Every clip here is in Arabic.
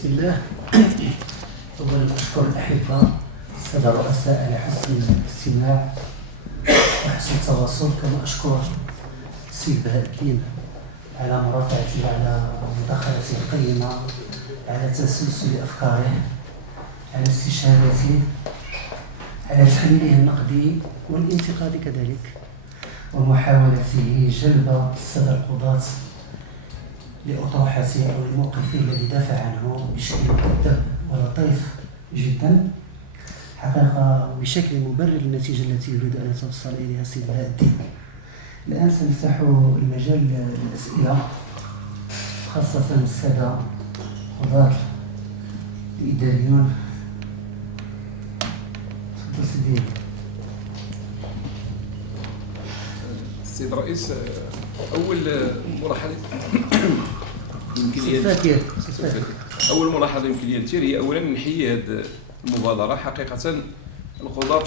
بسم الله. أولا أشكر الأحبة السادة الرؤساء على حسن الاستماع وحسن التواصل، كما أشكر السيد بهاء الدين على مرافعته، على مداخلته القيمة، على تسلسل أفكاره، على استشهاداته، على تحليله النقدي والانتقادي كذلك، ومحاولته جلب السادة القضاة لأطروحته أو لموقفه الذي دافع عنه بشكل مؤدب ولطيف جدا حقيقة، وبشكل مبرر للنتيجة التي يريد أن يتوصل إليها السيد بهاء الدين. الآن سنفتح المجال للأسئلة، خاصة السادة القضاة الإداريون. تفضل سيدي. السيد الرئيس، أول ملاحظة أول ملاحظة يمكن لي ندير هي أولا نحيي هذه المبادرة. حقيقة القضاة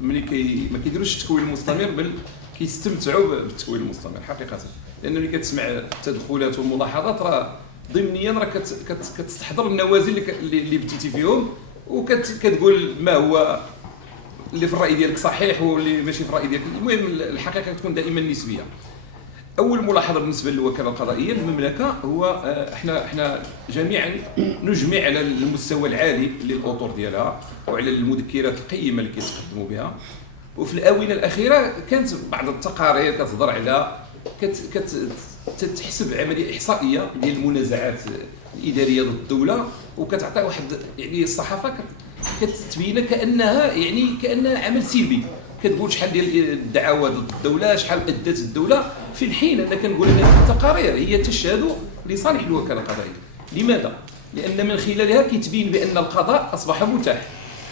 ملي ما كيديروش التكوين المستمر بل كيستمتعوا بالتكوين المستمر حقيقة، لأنه ملي كتسمع التدخلات والملاحظات راه ضمنيا راه كتستحضر النوازل اللي بديتي فيهم، وكتقول ما هو اللي في الرأي ديالك صحيح واللي ماشي في الرأي ديالك. المهم الحقيقة تكون دائما نسبية. أول ملاحظة بالنسبة للوكالة القضائية المملكة هو احنا جميعا نجمع على المستوى العالي للأطر ديالها وعلى المذكرات القيمة اللي كيتقدموا بها. وفي الآونة الأخيرة كانت بعض التقارير كتهضر على كتحسب عملية إحصائية ديال المنازعات الإدارية ضد الدولة، وكتعطي واحد يعني الصحافة كتبين كأنها عمل سلبي، كتقول شحال ديال الدعاوى ضد الدوله، شحال ادت الدوله، في الحين انا كنقول ان التقارير هي تشهد لصالح الوكاله القضائيه. لماذا؟ لان من خلالها كيتبين بان القضاء اصبح متاح،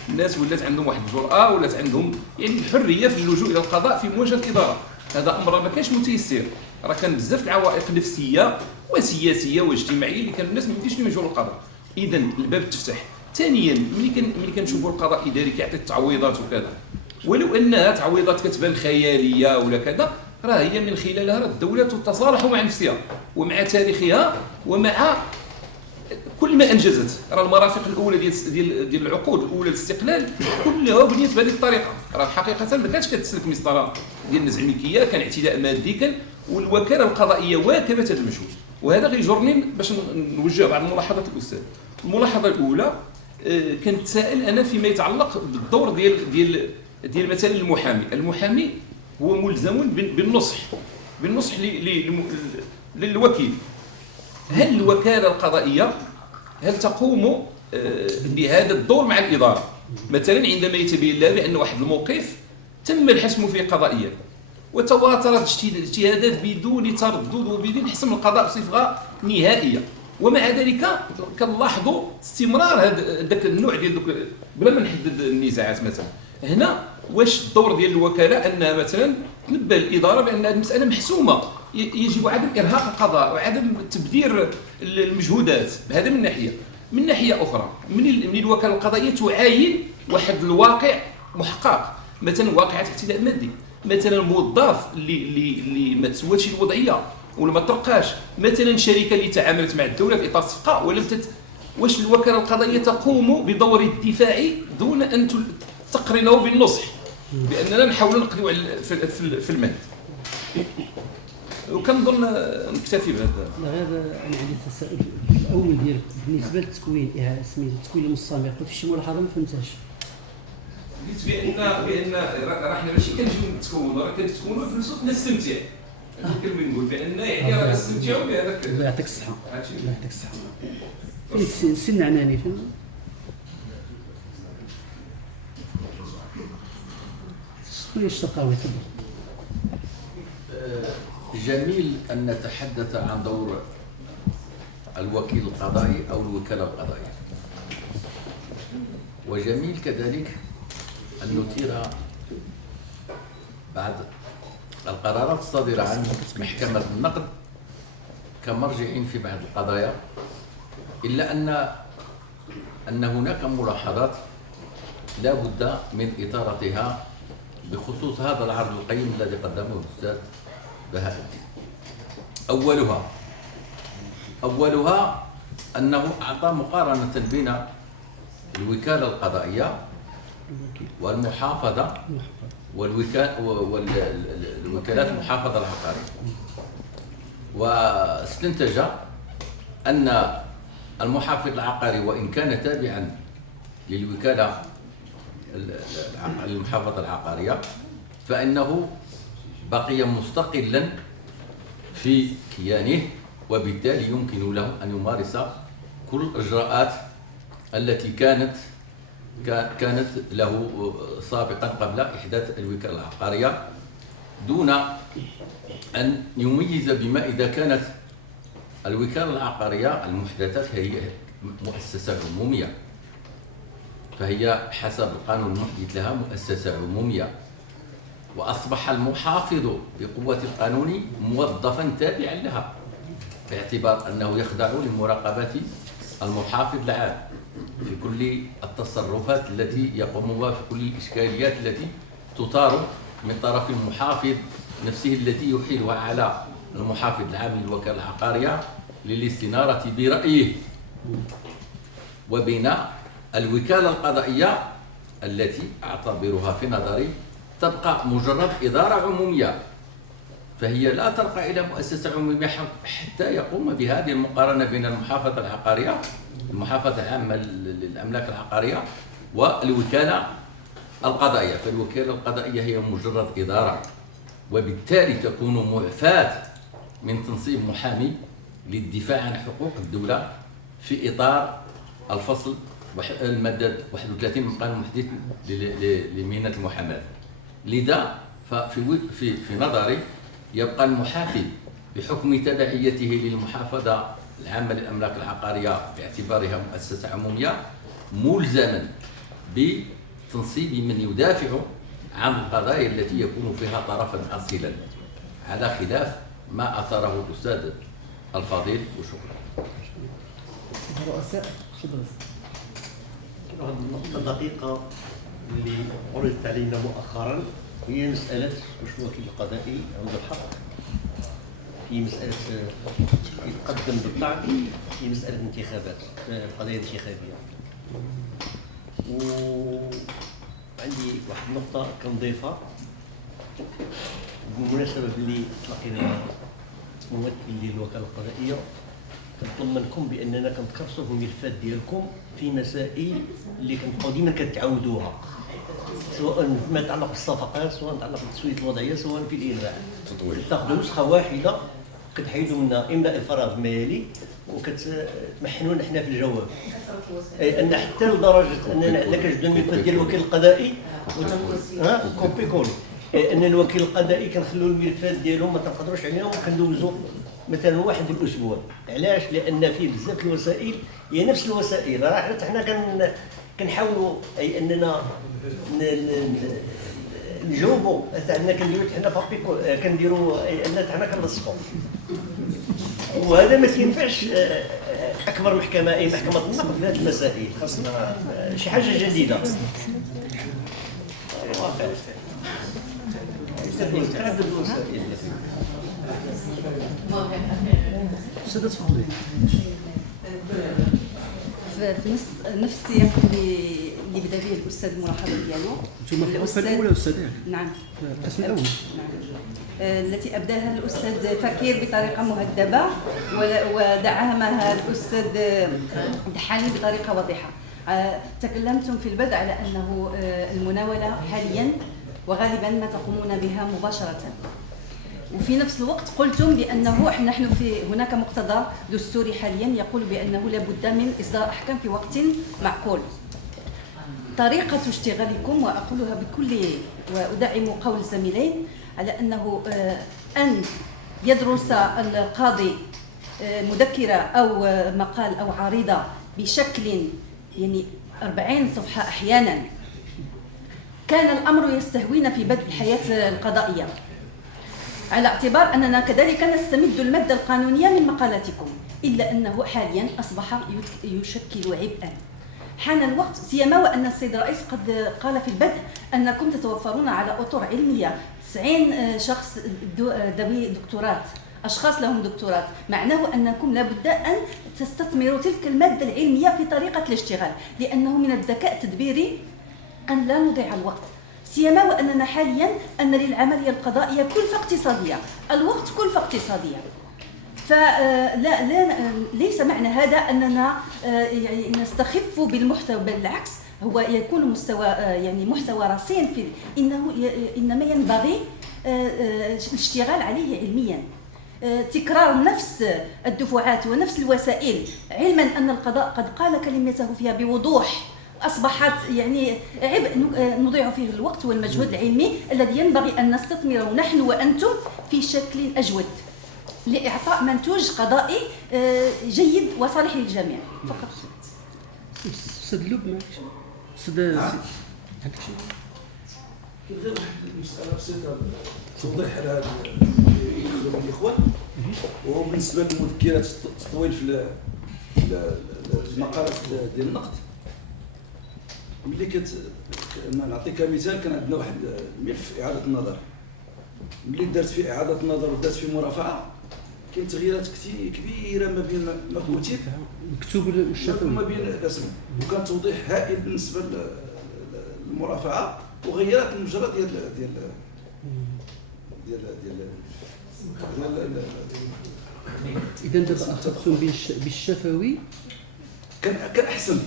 الناس ولات عندهم واحد الجرأه، ولات عندهم يعني الحريه في اللجوء الى القضاء في مواجهه الاداره. هذا امر ما كانش متيسر، راه كان بزاف العوائق نفسيه وسياسيه واجتماعيه اللي كانوا الناس ما يمكنش يواجهوا القضاء. اذا الباب تفتح. ثانيا ملي كنشوفوا القضاء الاداري كيعطي التعويضات وكذا، ولو انها تعويضات كتبان خياليه ولا كذا، راه هي من خلالها الدوله تتصالح مع نفسها ومع تاريخها ومع كل ما انجزت. راه المرافق الاولى ديال العقود الاولى للاستقلال كلها بنيت بهذه الطريقه. راه حقيقه ما كانتش كتسلك مسطره ديال النزع الملكيه، كان اعتداء مادي، كان والوكاله القضائيه واكبت هذا المجهود. وهذا غيجرني باش نوجه بعض الملاحظات للاستاذ. الملاحظه الاولى كنت سائل انا فيما يتعلق بالدور ديال مثلا المحامي هو ملزم بالنصح للوكيل. هل الوكاله القضائيه تقوم بهذا الدور مع الاداره؟ مثلا عندما يتبين لها بان واحد الموقف تم الحسم فيه قضائيا وتواترت اجتهادات بدون تردد وبدون حسم القضاء بصفه نهائيه، ومع ذلك كنلاحظوا استمرار هذاك النوع ديال بلا ما نحدد النزاعات. مثلا هنا واش الدور ديال الوكاله انها مثلا تنبه الاداره بان هذه المساله محسومه، يجب عدم ارهاق القضاء وعدم تبذير المجهودات. هذا من ناحيه. من ناحيه اخرى من الوكاله القضائيه تعاين واحد الواقع محقق، مثلا واقعه اعتداء مادي، مثلا موظف اللي ما تسواتش الوضعيه ولا ما ترقاش، مثلا شركه اللي تعاملت مع الدوله في اطار صفقه ولم واش الوكاله القضائيه تقوم بدور الدفاعي دون ان تقرنه بالنصح، باننا نحاولوا نقضيو في المهد. وكنظن نكتفي بهذا. لا غير انا عندي تساؤل في الاول ديالك بالنسبه للتكوين، سميتو التكوين المستمر، قلت شي ملاحظه ما فهمتهاش. قلت بان راه حنا ماشي كنجيو نتكونوا، راه كنتكونوا في نفس الوقت نستمتع. هذه الكلمه نقول بان يعني راه نستمتعوا بهذاك. الله يعطيك الصحه. الله يعطيك الصحه. سن عناني فين الشقاوي. جميل أن نتحدث عن دور الوكيل القضائي أو الوكالة القضائية، وجميل كذلك أن نثير بعض القرارات الصادرة عن محكمة النقد كمرجع في بعض القضايا، إلا أن هناك ملاحظات لا بد من إثارتها بخصوص هذا العرض القيم الذي قدمه الأستاذ بهاء الدين. أولها أنه أعطى مقارنة بين الوكالة القضائية والمحافظة والوكالات المحافظة العقارية، واستنتج أن المحافظ العقاري وإن كان تابعا للوكالة المحافظة العقارية فإنه بقي مستقلا في كيانه، وبالتالي يمكن له أن يمارس كل الإجراءات التي كانت له سابقا قبل إحداث الوكالة العقارية، دون أن يميز بما إذا كانت الوكالة العقارية المحدثة هي مؤسسة عمومية، فهي حسب القانون المحدث لها مؤسسة عمومية، وأصبح المحافظ بقوة القانون موظفا تابعا لها، باعتبار أنه يخضع لمراقبة المحافظ العام في كل التصرفات التي يقوم بها، في كل الإشكاليات التي تثار من طرف المحافظ نفسه التي يحيلها على المحافظ العام للوكالة العقارية للاستنارة برأيه، وبين الوكالة القضائية التي أعتبرها في نظري تبقى مجرد إدارة عمومية، فهي لا ترقى إلى مؤسسة عمومية حتى يقوم بهذه المقارنة بين المحافظة العقارية، المحافظة العامة للأملاك العقارية، والوكالة القضائية. فالوكالة القضائية هي مجرد إدارة، وبالتالي تكون معفاة من تنصيب محامي للدفاع عن حقوق الدولة في إطار الفصل المادة 31 من القانون المحدث لمهنة المحاماة. لذا في نظري يبقى المحافظ بحكم تبعيته للمحافظة العامة للأملاك العقارية باعتبارها مؤسسة عمومية ملزما بتنصيب من يدافع عن القضايا التي يكون فيها طرفا أصيلا، على خلاف ما أثاره الأستاذ الفضيل. وشكرا. الرؤساء النقطة دقيقة اللي عرضت علينا مؤخرا هي مسألة واش الوكيل القضائي عنده الحق في مسألة يتقدم بالطعن في مسألة انتخابات، القضايا الانتخابية. وعندي واحد النقطة كنضيفها بالمناسبة اللي تلاقينا ممثل للوكالة القضائية، كنطمنكم بأننا كنتكرسوا في الملفات ديالكم في مسائل اللي كنبقاو ديما كتعاودوها، سواء فيما يتعلق بالصفقات، سواء يتعلق بتسويه الوضعيه، سواء في الإلغاء. تاخذوا نسخه واحده كتحيدوا منها املاء الفراغ المالي وكتمحنونا حنا في الجواب، اي ان حتى لدرجه اننا كنجدوا الملفات ديال الوكيل القضائي كومبيكولي، ان الوكيل القضائي كنخليو الملفات ديالهم ما تنقدروش عليهم وكندوزوا مثلا واحد في الاسبوع. علاش؟ لان فيه بزاف الوسائل هي نفس الوسائل، راه حنا كنحاولوا اي اننا نجاوبوا ان كنديروا حنا بابي كنديروا ان حنا كنلصقوا، وهذا ما ينفعش. اكبر محكمه اي محكمه النقد في هذه المسائل خاصنا شي حاجه جديده. في نفس السياق اللي بدا به الاستاذ الملاحظه ديالو. انتم في القسم الاول يا استاذ؟ نعم، القسم الاول. نعم. التي ابداها الاستاذ فكير بطريقه مهذبه ودعمها الاستاذ دحاني بطريقه واضحه. تكلمتم في البدء على انه المناوله حاليا وغالبا ما تقومون بها مباشره، وفي نفس الوقت قلتم بانه نحن هناك مقتضى دستوري حاليا يقول بانه لابد من اصدار احكام في وقت معقول. طريقه اشتغالكم، واقولها بكل وادعم قول الزميلين، على انه ان يدرس القاضي مذكره او مقال او عريضه بشكل يعني 40 صفحه احيانا، كان الامر يستهوينا في بدء الحياه القضائيه، على اعتبار أننا كذلك نستمد المادة القانونية من مقالاتكم، إلا أنه حاليا أصبح يشكل عبئا. حان الوقت، سيما وأن السيد الرئيس قد قال في البدء أنكم تتوفرون على أطر علمية، 90 شخص ذوي دكتوراه أشخاص لهم دكتوراه، معناه أنكم لابد أن تستثمروا تلك المادة العلمية في طريقة الاشتغال، لأنه من الذكاء التدبيري أن لا نضيع الوقت، سيما وأننا حاليا أن للعملية القضائية كلفة اقتصادية، الوقت كلفة اقتصادية. فلا ليس معنى هذا أننا يعني نستخف بالمحتوى، بالعكس هو يكون مستوى يعني محتوى رصين في إنما ينبغي الاشتغال عليه علميا، تكرار نفس الدفعات ونفس الوسائل، علما أن القضاء قد قال كلمته فيها بوضوح، أصبحت يعني عبء نضيع فيه الوقت والمجهود العلمي الذي ينبغي أن نستثمره نحن وأنتم في شكل أجود لإعطاء منتوج قضائي جيد وصالح للجميع. فقط. استاذ لب معك استاذ عندك شيء؟ كاين غير واحد المسألة بسيطة توضيح على هذا يخدم الإخوان، وهو بالنسبة للمذكرات التطويل في المقالات ديال النقد. ملي نعطيك مثال، كان عندنا واحد الملف إعادة النظر، ملي درت فيه إعادة النظر ودرت فيه مرافعة، كاين تغييرات كبيرة ما بين ما كتب مكتوب والشفوي وما بين الرسم، وكان توضيح هائل بالنسبة للمرافعة، وغيرت المجرى ديال اذا دابا اخذتم بالشفوي كان احسن.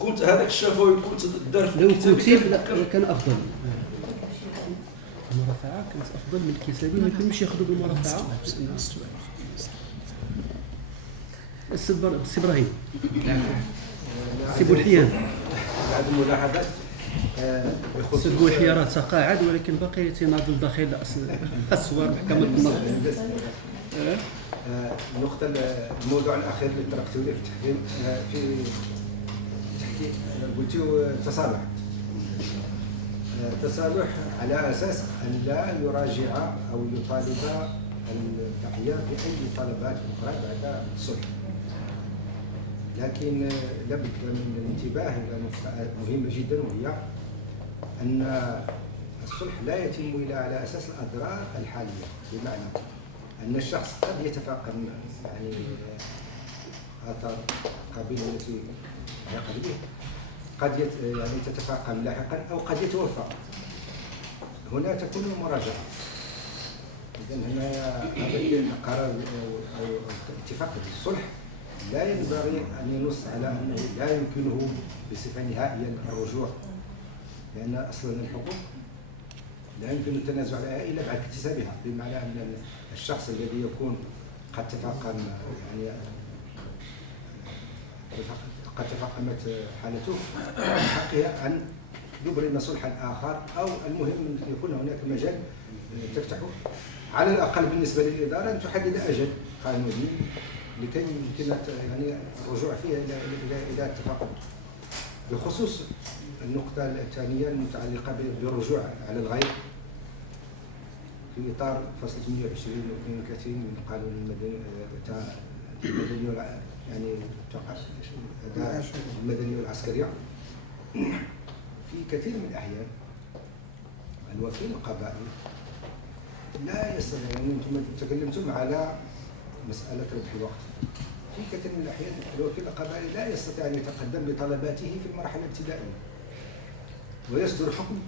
كنت هذاك الشفوي كنت دار في لو الكتابي كتب كان افضل. المرافعه كانت افضل من الكتابي، ما يمكنش ياخذوا بالمرافعه. السي ابراهيم سي بوالحيان بعض الملاحظات سي بوالحيان راه تقاعد ولكن باقي تناضل داخل اسوار محكمه النقد. النقطة الموضوع الأخير اللي طرحته لي في التحكيم في تحكيم قلتوا تصالح. تصالح على أساس أن لا يراجع أو يطالب الضحية بأي طلبات أخرى بعد الصلح، لكن لابد من الانتباه إلى نقطة مهمة جدا، وهي أن الصلح لا يتم إلا على أساس الأضرار الحالية، بمعنى أن الشخص قد يتفاقم يعني آثار قبيل التي يقع به، قد يعني تتفاقم لاحقا أو قد يتوفى، هنا تكون المراجعة. إذن هنا هذا القرار أو اتفاق الصلح لا ينبغي أن ينص على أنه لا يمكنه بصفة نهائية الرجوع، لأن أصلا الحقوق لا يمكن التنازع عليها إلا بعد اكتسابها، بمعنى أن الشخص الذي يكون قد تفاقم يعني قد تفاقمت حالته حقها أن يبرم صلحا آخر، أو المهم أن يكون هناك مجال تفتح على الأقل بالنسبة للإدارة أن تحدد أجل قانوني لكي يمكن يعني الرجوع فيها إلى التفاقم. بخصوص النقطة الثانية المتعلقة بالرجوع على الغير في إطار فصل 28 و 32 من القانون المدني يعني المدني والعسكرية، في كثير من الأحيان الوكيل القضائي لا يستطيع، يعني أنتم تكلمتم على مسألة ربح الوقت، في كثير من الأحيان الوكيل القضائي لا يستطيع أن يتقدم بطلباته في المرحلة الابتدائية، ويصدر حكم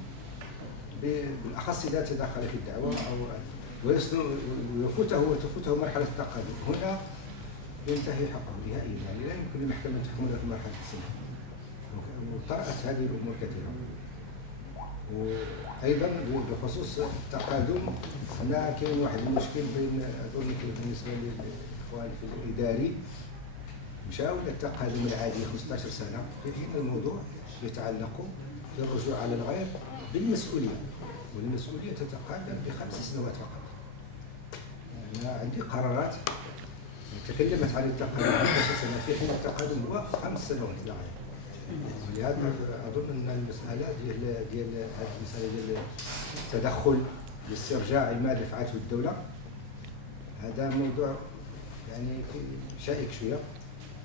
بالأخص إذا تدخل في الدعوة وتفوته مرحلة التقدم، هنا ينتهي حقه نهائيا، يعني لا يمكن للمحكمة أن تحكم له في مرحلة السنة، وطرأت هذه الأمور كثيرة. وأيضا بخصوص التقادم، هنا كاين واحد المشكل بين أظن بالنسبة للإخوان في الإداري، مشاو إلى التقادم العادي 15 سنة، في حين الموضوع يتعلق في الرجوع على الغير بالمسؤولية، والمسؤولية تتقدم ب5 سنوات فقط. أنا عندي قرارات تكلمت عن التقادم 15 سنة، في حين التقادم هو 5 سنوات لا غير. ولهذا أظن أن المسألة ديال هذه المسألة ديال التدخل لاسترجاع ما دفعته الدولة، هذا موضوع يعني شائك شوية.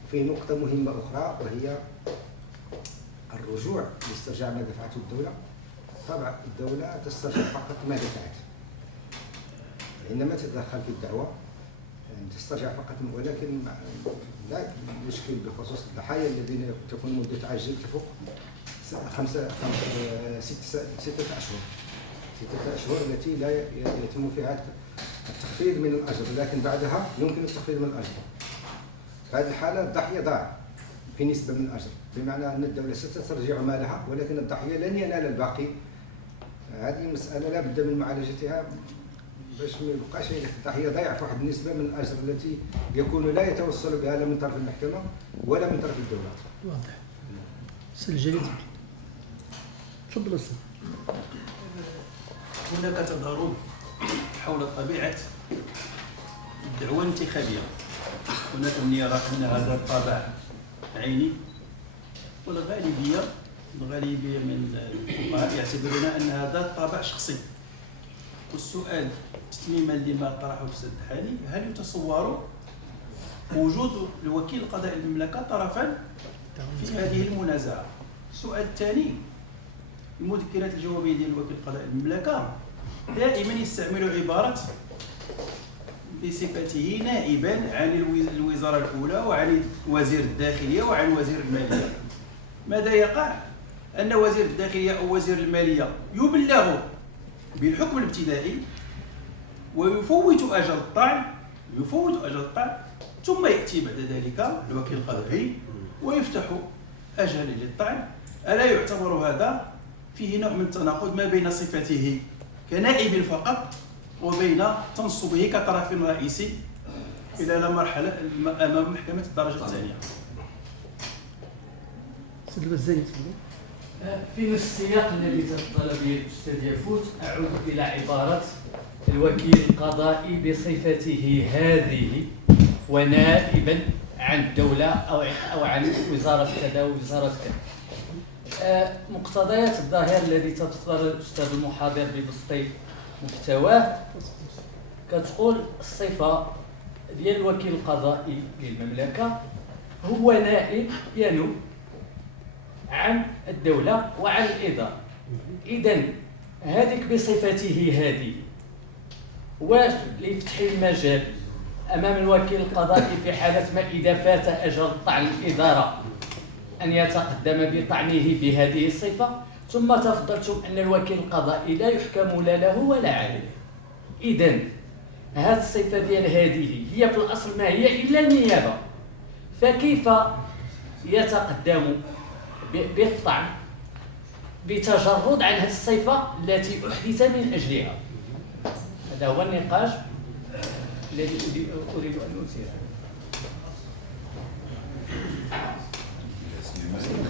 وفيه نقطة مهمة أخرى، وهي الرجوع لاسترجاع ما دفعته الدولة. طبعا الدولة تسترجع فقط ما دفعت، عندما تتدخل في الدعوة يعني تسترجع فقط، ولكن لا يشكل بخصوص الضحايا الذين تكون مدة عجز تفوق 6 أشهر. 6 أشهر التي لا يتم فيها التخفيض من الأجر، لكن بعدها يمكن التخفيض من الأجر. في هذه الحالة الضحية ضاع في نسبة من الأجر، بمعنى أن الدولة ستسترجع مالها ولكن الضحية لن ينال الباقي. هذه مسألة لا بد من معالجتها باش ما يبقاش الضحية ضيع في واحد النسبة من الأجر التي يكون لا يتوصل بها لا من طرف المحكمة ولا من طرف الدولة. واضح. سيد جليل تفضل أستاذ. هناك تضارب حول طبيعة الدعوة الانتخابية. هناك من يرى أن هذا الطابع عيني، والغالبية من الفقهاء يعتبرون أن هذا الطابع شخصي. والسؤال تتميما لما طرحه الأستاذ الدحالي، هل يتصور وجود الوكيل القضائي للمملكة طرفا في هذه المنازعة؟ السؤال الثاني، المذكرات الجوابية ديال الوكيل القضائي للمملكة دائما يستعمل عبارة بصفته نائبا عن الوزارة الأولى وعن وزير الداخلية وعن وزير المالية. ماذا يقع؟ أن وزير الداخلية أو وزير المالية يبلغ بالحكم الابتدائي ويفوت أجل الطعن، ثم يأتي بعد ذلك الوكيل القضائي ويفتح أجل للطعن. ألا يعتبر هذا فيه نوع من التناقض ما بين صفته كنائب فقط وبين تنصبه كطرف رئيسي إلى مرحلة أمام محكمة الدرجة الثانية؟ سيد البزاني تفضل. في نفس السياق الذي تفضل به الأستاذ يفوت، أعود إلى عبارة الوكيل القضائي بصفته هذه ونائبا عن الدولة أو عن وزارة كذا ووزارة كذا. مقتضيات الظاهر الذي تفضل الأستاذ المحاضر ببسط محتواه كتقول الصفة ديال الوكيل القضائي للمملكة هو نائب ينوب عن الدولة وعن الإدارة. إذن هذيك بصفته هذه ولفتح المجال أمام الوكيل القضائي في حالة ما إذا فات أجل طعن الإدارة أن يتقدم بطعنه بهذه الصفة. ثم تفضلتم أن الوكيل القضائي لا يحكم لا له ولا عليه. إذن هذه الصفة ديال هذه هي في الأصل ما هي إلا النيابة، فكيف يتقدم بالطعن بتجرد عن هذه الصفة التي أحدث من أجلها؟ هذا هو النقاش الذي أريد أن أثيره.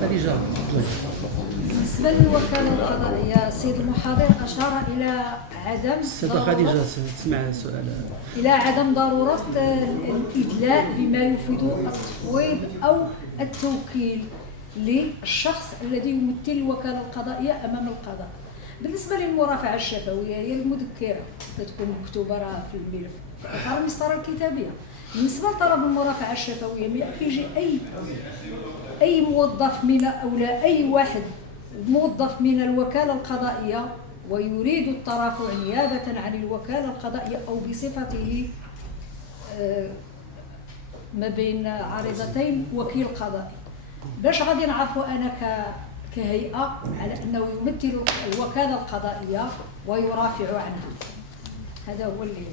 خديجة. بالنسبة للوكالة القضائية، السيد المحاضر أشار إلى عدم السيدة خديجة تسمع السؤال. إلى عدم ضرورة الإدلاء بما يفيد التفويض أو التوكيل للشخص الذي يمثل الوكالة القضائية أمام القضاء. بالنسبة للمرافعة الشفوية هي المذكرة تكون مكتوبة في الملف على المسطرة الكتابية. بالنسبة لطلب المرافعة الشفوية ما يجي أي موظف من أو لا أي واحد موظف من الوكالة القضائية ويريد الترافع نيابة عن الوكالة القضائية أو بصفته ما بين عارضتين وكيل قضائي، باش غادي نعرفوا أنا كهيئة على أنه يمثل الوكالة القضائية ويرافع عنها. هذا هو اللي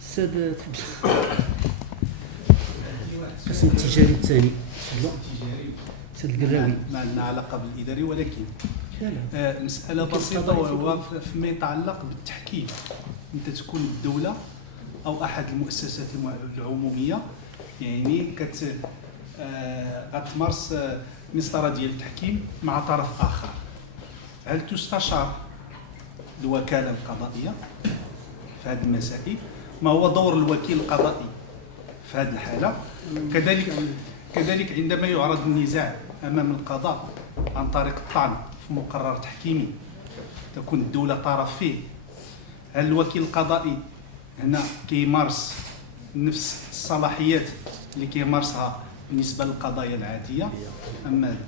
السيد القسم التجاري الثاني. سيد القراوي. ما عندنا علاقة بالإداري، ولكن مسألة بسيطة وهو فيما يتعلق بالتحكيم. أنت تكون الدولة أو أحد المؤسسات العمومية يعني غتمارس مسطرة ديال التحكيم مع طرف آخر. هل تستشار الوكالة القضائية في هذه المسائل؟ ما هو دور الوكيل القضائي في هذه الحالة؟ كذلك عندما يعرض النزاع أمام القضاء عن طريق الطعن في مقرر تحكيمي تكون الدولة طرف فيه، هل الوكيل القضائي هنا كيمارس نفس الصلاحيات اللي كيمارسها بالنسبة للقضايا العادية أم ماذا؟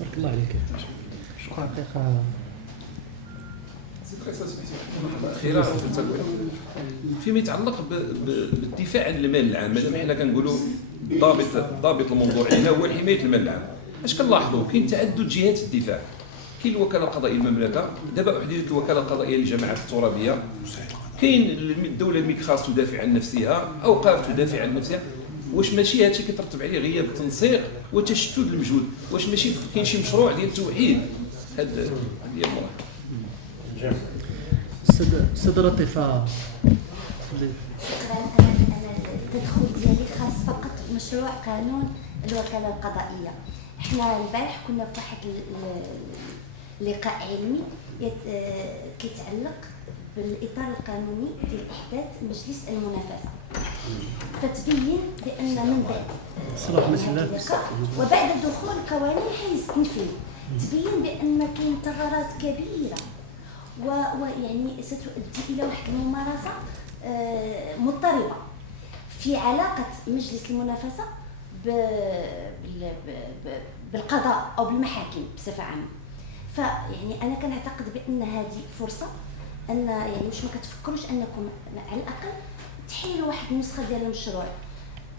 بارك الله عليك. شكرا. حقيقة اخيرا فيما يتعلق بالدفاع عن المال العام، مادام حنا كنقولوا ضابط الموضوع هنا هو حمايه المال العام. اش كنلاحظوا؟ كاين تعدد جهات الدفاع. كاين الوكاله القضائيه المملكه، دابا احدثت الوكاله القضائيه للجماعات الترابيه، كاين الدوله الميكخاص تدافع عن نفسها، اوقاف تدافع عن نفسها. واش ماشي هادشي كيترتب عليه غياب التنسيق وتشتت المجهود؟ واش ماشي كاين شي مشروع ديال التوحيد؟ هذه هي الملاحظه. السيدة لطيفة تفضلي. انا التدخل ديالي خاص فقط بمشروع قانون الوكاله القضائيه. احنا البارح كنا في واحد لقاء علمي كيتعلق بالاطار القانوني ديال احداث مجلس المنافسه، فتبين بان من بعد اللقاء وبعد دخول قوانين حيز التنفيذ تبين بان كاين ثغرات كبيره ويعني ستؤدي الى واحد الممارسه مضطربه في علاقه مجلس المنافسه بالقضاء او بالمحاكم بصفه عامه. فيعني انا كنعتقد بان هذه فرصه ان يعني واش ما كتفكروش انكم على الاقل تحيلوا واحد النسخه ديال المشروع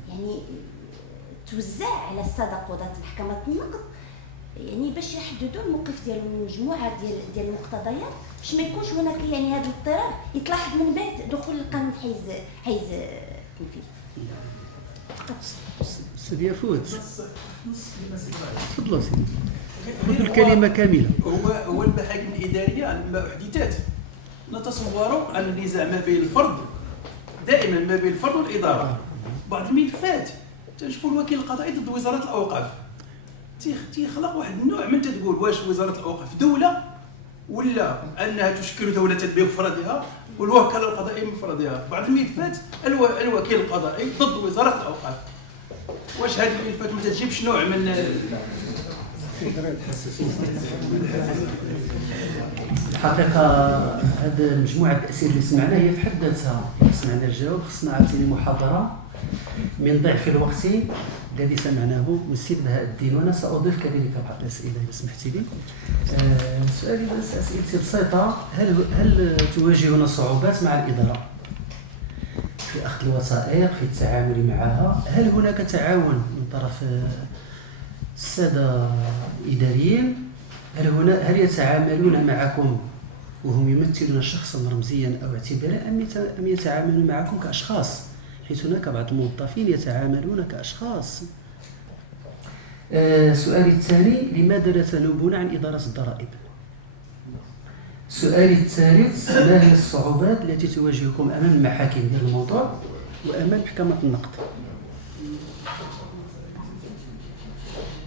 يعني توزع على الساده قضاة محكمه النقض، يعني باش يحددوا الموقف ديالهم من مجموعه ديال المقتضيات، باش ما يكونش هناك يعني هذا الاضطراب يتلاحظ من بعد دخول القانون حيز التنفيذ. سيدي يفوت تفضلوا سيدي خذوا الكلمه كامله. هو المحاكم الاداريه لما احدثت نتصور ان النزاع ما بين الفرد دائما ما بين الفرد والاداره. بعض الملفات تنشوفوا الوكيل القضائي ضد وزاره الاوقاف تيخلق واحد النوع من تتقول واش وزاره الاوقاف دوله ولا انها تشكل دوله بمفردها والوكاله القضائيه بمفردها. بعض الملفات الوكيل القضائي ضد وزاره الاوقاف. واش هذه الملفات ما تجيبش نوع من الحقيقه هذه مجموعه الاسئله اللي سمعناها هي في حد ذاتها سمعنا الجواب، خصنا عاوتاني محاضره من ضعف الوقت الذي سمعناه من السيد بهاء الدين، وانا ساضيف كذلك بعض الاسئله اذا سمحتي لي. سؤالي بس اسئلتي بسيطه، هل تواجهون صعوبات مع الاداره في اخذ الوثائق في التعامل معها؟ هل هناك تعاون من طرف الساده الاداريين؟ هل يتعاملون معكم وهم يمثلون شخصا رمزيا او اعتباريا ام يتعاملون معكم كاشخاص؟ حيث هناك بعض الموظفين يتعاملون كاشخاص. سؤالي الثاني، لماذا لا تنوبون عن اداره الضرائب؟ سؤالي الثالث، ما هي الصعوبات التي تواجهكم امام المحاكم ديال الموضوع وامام محكمه النقد؟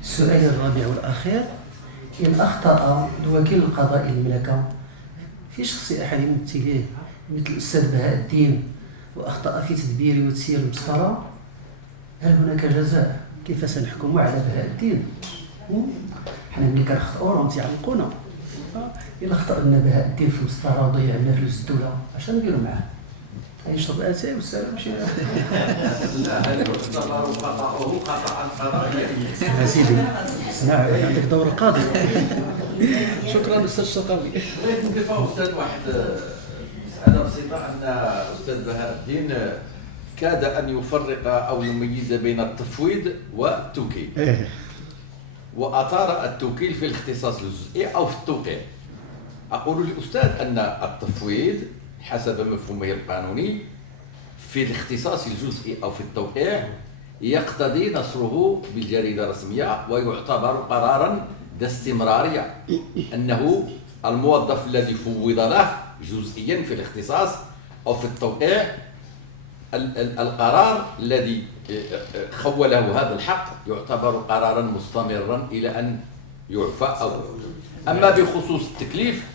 السؤال الرابع والاخير، ان اخطا الوكيل القضائي المملكه في شخص احد ممثليه مثل الاستاذ بهاء الدين واخطا في تدبير وتسيير المسطره، هل هناك جزاء؟ كيف سنحكم على بهاء الدين؟ حنا ملي كنخطئوا راهم تيعلقونا. الا اخطا لنا بهاء الدين في المسطره وضيع لنا فلوس الدوله، اش نديروا معاه؟ يشرب اتاي والسلام مشي. لا هذا يعتبر خطأه خطأ قضائيا. يا سيدي اسمع عندك دور القاضي. شكرا استاذ الشقاوي. بغيت نضيف استاذ واحد مسألة بسيطة، أن أستاذ بهاء الدين كاد أن يفرق أو يميز بين التفويض والتوكيل. وأثار التوكيل في الاختصاص الجزئي أو في التوقيع. أقول للأستاذ أن التفويض حسب مفهومه القانوني في الاختصاص الجزئي أو في التوقيع يقتضي نشره بالجريدة الرسمية ويعتبر قرارا ذا استمرارية، أنه الموظف الذي فوض له جزئيا في الاختصاص أو في التوقيع القرار الذي خوله هذا الحق يعتبر قرارا مستمرا إلى أن يعفى أو. أما بخصوص التكليف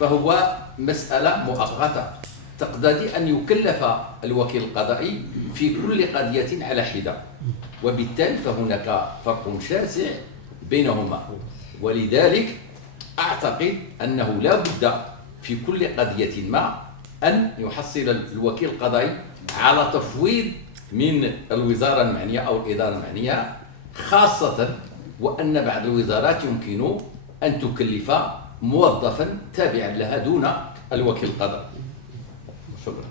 فهو مسألة مؤقتة تقتضي أن يكلف الوكيل القضائي في كل قضية على حدة، وبالتالي فهناك فرق شاسع بينهما. ولذلك أعتقد أنه لا بد في كل قضية ما أن يحصل الوكيل القضائي على تفويض من الوزارة المعنية أو الإدارة المعنية، خاصة وأن بعض الوزارات يمكن أن تكلف موظفا تابعا لها دون الوكيل القضائي. شكرا.